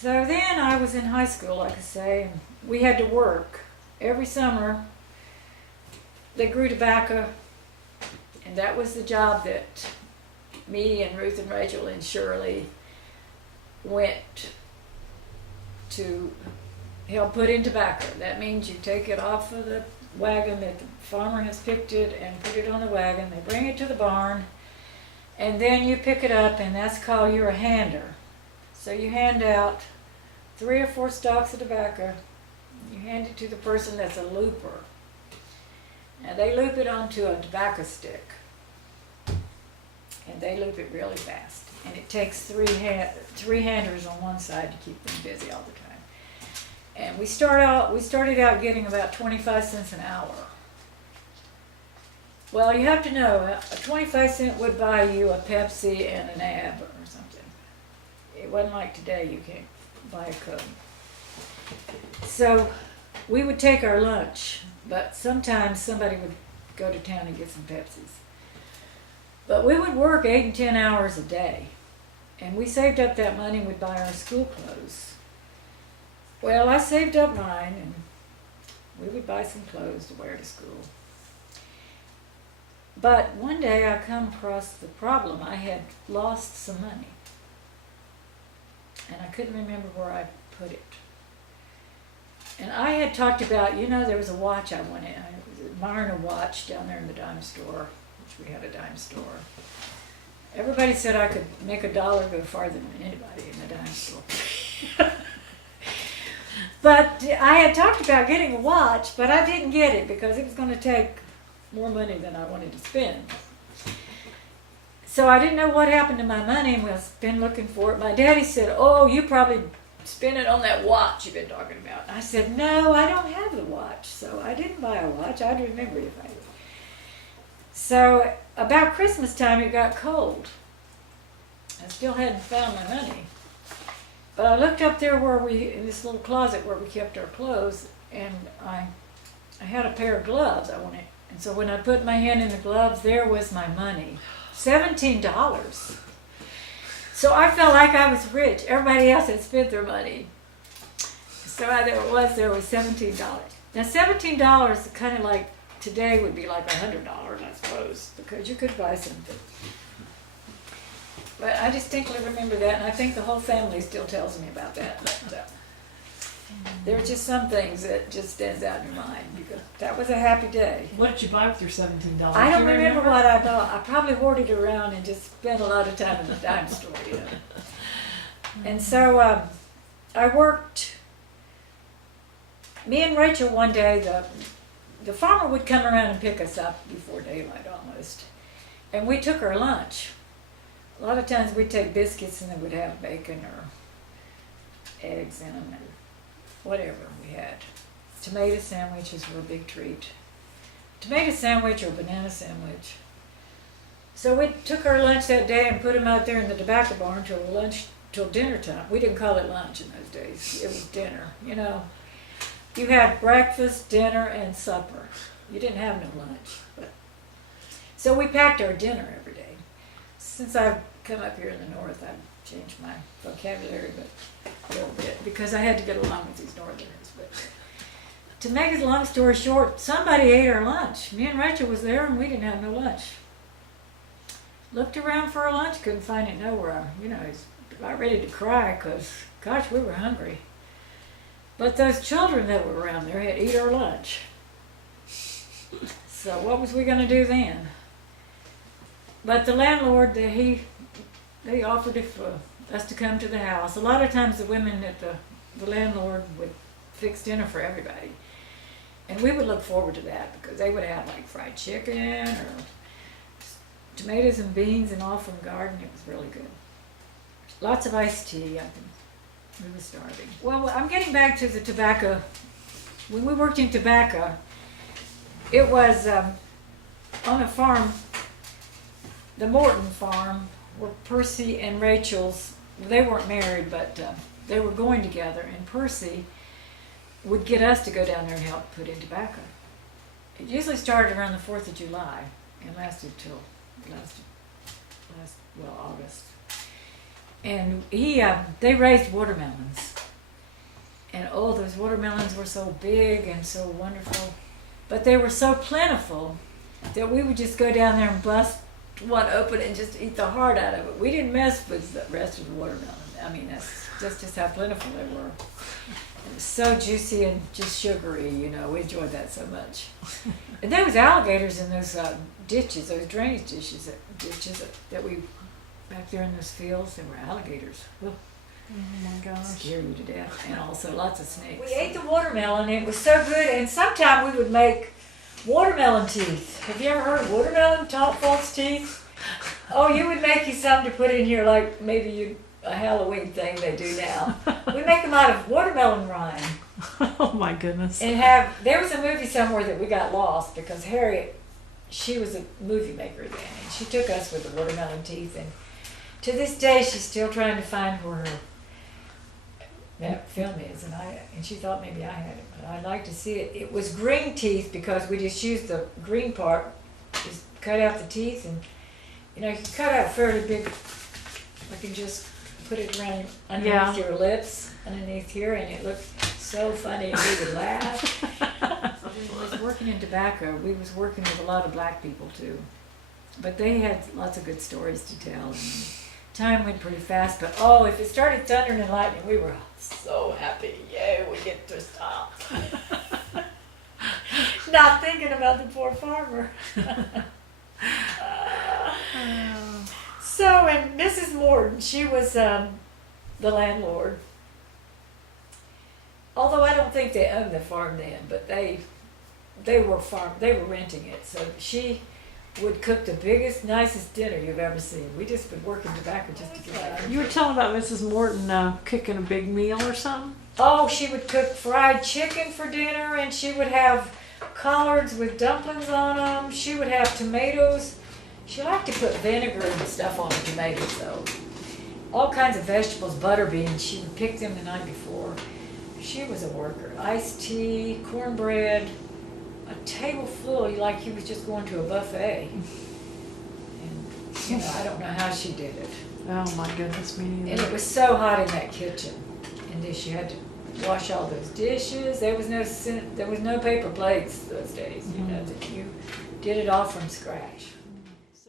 So then I was in high school, like I say, and we had to work. Every summer they grew tobacco, and that was the job that me and Ruth and Rachel and Shirley went to help put in tobacco. That means you take it off of the wagon that the farmer has picked it and put it on the wagon. They bring it to the barn, and then you pick it up, and that's called, you're a hander. So you hand out 3 or 4 stalks of tobacco. You hand it to the person that's a looper. Now they loop it onto a tobacco stick, and they loop it really fast. And it takes three handers on one side to keep them busy all the time. And we started out getting about 25 cents an hour. Well, you have to know, a 25 cent would buy you a Pepsi and an ab or something. It wasn't like today, you can't buy a Coke. So we would take our lunch, but sometimes somebody would go to town and get some Pepsis. But we would work 8 and 10 hours a day, and we saved up that money and would buy our school clothes. Well, I saved up mine, and we would buy some clothes to wear to school. But one day I come across the problem. I had lost some money, and I couldn't remember where I put it. And I had talked about, there was a watch I wanted. I was admiring a watch down there in the dime store, which we had a dime store. Everybody said I could make $1 go farther than anybody in the dime store. But I had talked about getting a watch, but I didn't get it because it was going to take more money than I wanted to spend. So I didn't know what happened to my money, and I've been looking for it. My daddy said, "Oh, you probably spent it on that watch you've been talking about." And I said, "No, I don't have the watch." So I didn't buy a watch. I'd remember if I did. So about Christmas time, it got cold. I still hadn't found my money. But I looked up there in this little closet where we kept our clothes, and I had a pair of gloves I wanted. And so when I put my hand in the gloves, there was my money. $17. So I felt like I was rich. Everybody else had spent their money. So there was $17. Now $17 kind of like today would be like $100, I suppose, because you could buy something. But I distinctly remember that, and I think the whole family still tells me about that. But there are just some things that just stands out in your mind, because that was a happy day. What did you buy with your $17? I don't remember what I bought. I probably hoarded around and just spent a lot of time in the dime store, And so I worked. Me and Rachel one day, the farmer would come around and pick us up before daylight almost, and we took our lunch. A lot of times we'd take biscuits and then we'd have bacon or eggs in them and whatever we had. Tomato sandwiches were a big treat. Tomato sandwich or banana sandwich. So we took our lunch that day and put them out there in the tobacco barn till dinner time. We didn't call it lunch in those days. It was dinner, You had breakfast, dinner, and supper. You didn't have no lunch. So we packed our dinner every day. Since I've come up here in the north, I've changed my vocabulary a little bit because I had to get along with these northerners. But to make a long story short, somebody ate our lunch. Me and Rachel was there, and we didn't have no lunch. Looked around for our lunch, couldn't find it nowhere. I was about ready to cry because, gosh, we were hungry. But those children that were around there had eaten our lunch. So what was we going to do then? But the landlord, they offered us to come to the house. A lot of times the women at the landlord would fix dinner for everybody. And we would look forward to that because they would have like fried chicken or tomatoes and beans and all from the garden. It was really good. Lots of iced tea. We were starving. Well, I'm getting back to the tobacco. When we worked in tobacco, it was on a farm, the Morton farm, where Percy and Rachel's, they weren't married, but they were going together, and Percy would get us to go down there and help put in tobacco. It usually started around the 4th of July and lasted till August. And they raised watermelons. And oh, those watermelons were so big and so wonderful. But they were so plentiful that we would just go down there and bust one open and just eat the heart out of it. We didn't mess with the rest of the watermelon. I mean, that's just how plentiful they were. It was so juicy and just sugary, you know. We enjoyed that so much. And there was alligators in those ditches, those drainage ditches that we, back there in those fields, there were alligators. Ugh. Oh my gosh. Scare you to death. And also lots of snakes. We ate the watermelon. It was so good. And sometime we would make watermelon teeth. Have you ever heard of watermelon false teeth? Oh, you would make you some to put in here, like maybe a Halloween thing they do now. We make them out of watermelon rind. Oh my goodness. And there was a movie somewhere that we got lost because Harriet, she was a movie maker then, and she took us with the watermelon teeth. And to this day, she's still trying to find where that film is, and she thought maybe I had it, but I'd like to see it. It was green teeth because we just used the green part, just cut out the teeth, and you can cut out fairly big. I can just put it around underneath your lips, underneath here, and it looked so funny, and we would laugh. I was working in tobacco. We was working with a lot of black people too, but they had lots of good stories to tell. And time went pretty fast, but oh, if it started thundering and lightning, we were so happy. Yay, we get to stop. Not thinking about the poor farmer. So, and Mrs. Morton, she was the landlord. Although I don't think they owned the farm then, but they were renting it. So she would cook the biggest, nicest dinner you've ever seen. We just been working tobacco just to get that. You were telling about Mrs. Morton cooking a big meal or something? Oh, she would cook fried chicken for dinner, and she would have collards with dumplings on them. She would have tomatoes. She liked to put vinegar and stuff on the tomatoes, though. All kinds of vegetables, butter beans. She would pick them the night before. She was a worker. Iced tea, cornbread, a table full, like you was just going to a buffet. And I don't know how she did it. Oh my goodness, me neither. And it was so hot in that kitchen, and then she had to wash all those dishes. There was no paper plates those days. You did it all from scratch.